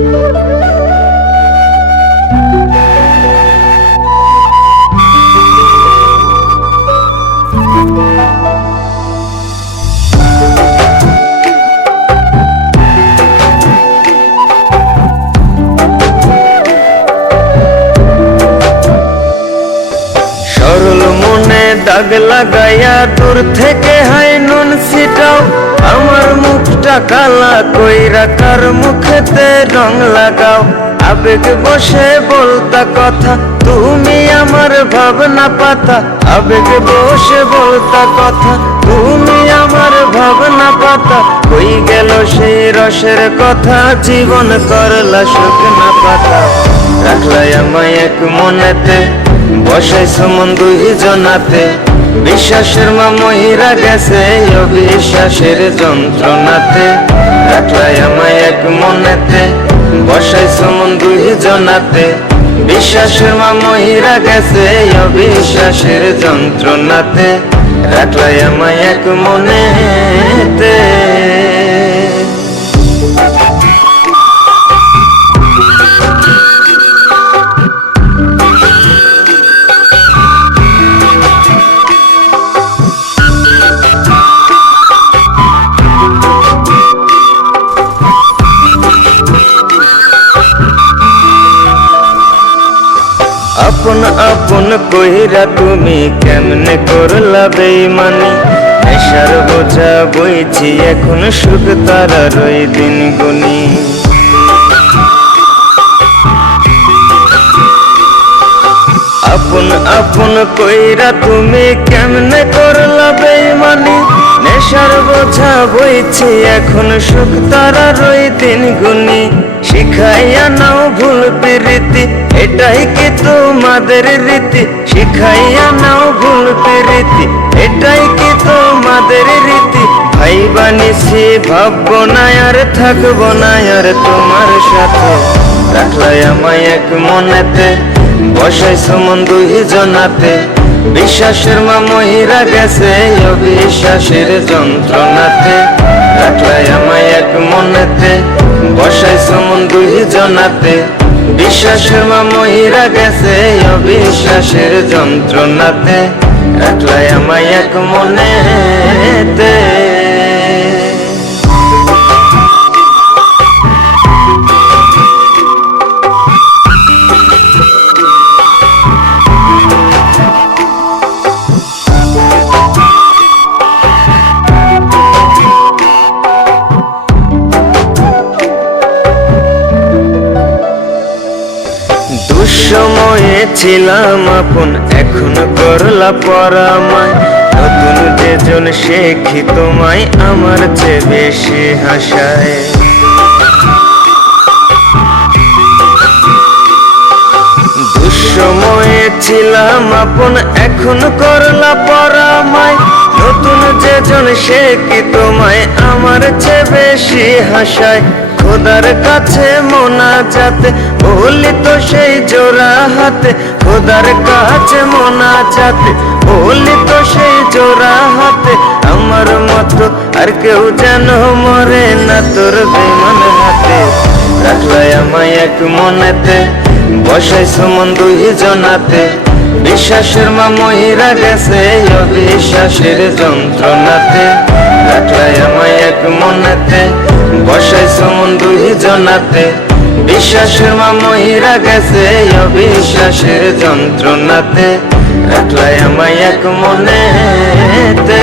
সরল মনে দাগ লাগাইয়া দূর থেকে হাই নুন ছিটাও, আমার মুখটা কালা কইরা কার মুখেতে রং লাগাও। আবেগ বসে বলতা কথা, তুমি আমার ভাবনা পাতা। আবেগ বসে বলতা কথা, তুমি আমার ভাবনা পাতা। কই গেল সেই রসের কথা, জীবন করলা শুকনা পাতা। রাখলাই আমায় এক মনেতে, বসাইছো মন দুই জনাতে। বিশ্বাসের মা মহিরা গেছে অবিশ্বাসের যন্ত্রণাতে। রাখলাই আমায় এক মনেতে, বসাইছো মন দুই জনাতে। বিশ্বাসের মা মহিরা গেছে অবিশ্বাসের যন্ত্রণাতে। রাখলাই আমায় এক মনেতে। আপন আপন কইরা তুমি কেমনে করলা বেইমানি। নেশার বোঝা বইছি এখন, সুখ তারার ওই দিন গুনি। আপন আপন কইরা তুমি কেমনে করলা বেইমানি। নেশার বোঝা বইছি এখন, সুখ তারার ওই দিন গুনি। শিখাইয়া নাও ভুল প্রীতি, এটাই কি তোমাদের রীতি। শিখাইয়া নাও ভুল প্রীতি, এটাই কি তোমাদের রীতি। ভাই বানিছি ভাববো না আর থাকবো না আর তোমার সাথে। রাখলাই আমায় এক মনেতে, বসাইছো মন দুই জনাতে। বিশ্বাসের মা মহিরা গেছে অবিশ্বাসের যন্ত্রণাতে। রাখলাই আমায় এক মনেতে, বসাইছো মন দুই জনাতে। বিশ্বাসের মা মহিরা গেছে অবিশ্বাসের যন্ত্রণাতে। রাখলাই আমায় এক মনেতে। দুঃসময়ে ছিলাম আপন, এখন করলা পরামায়। নতুন যেজন শেখি তোমায়, আমার চেয়ে বেশি হাসায়। দুঃসময়ে ছিলাম আপন, এখন করলা পরামায়। নতুন যেজন শেখি তোমায়, আমার চেয়ে বেশি হাসায়। খোদার কাছে মোনাজাতে বলি তো সেই জোড়া হাতে। খোদার কাছে মোনাজাতে বলি তো সেই জোড়া হাতে। আমার মতো আর কেউ যেন মরে না তোর বেমান হাতে। রাখলাই আমায় এক মনেতে, বসাইছো মন দুই জনাতে। বিশ্বাসের মা মহিরা গেছে অবিশ্বাসের যন্ত্রণাতে। রাখলাই আমায় এক মনেতে, বসাইছো মন দুই জনাতে। বিশ্বাসের মা মহিরা গেছে অবিশ্বাসের যন্ত্রণাতে। রাখলাই আমায় এক মনেতে।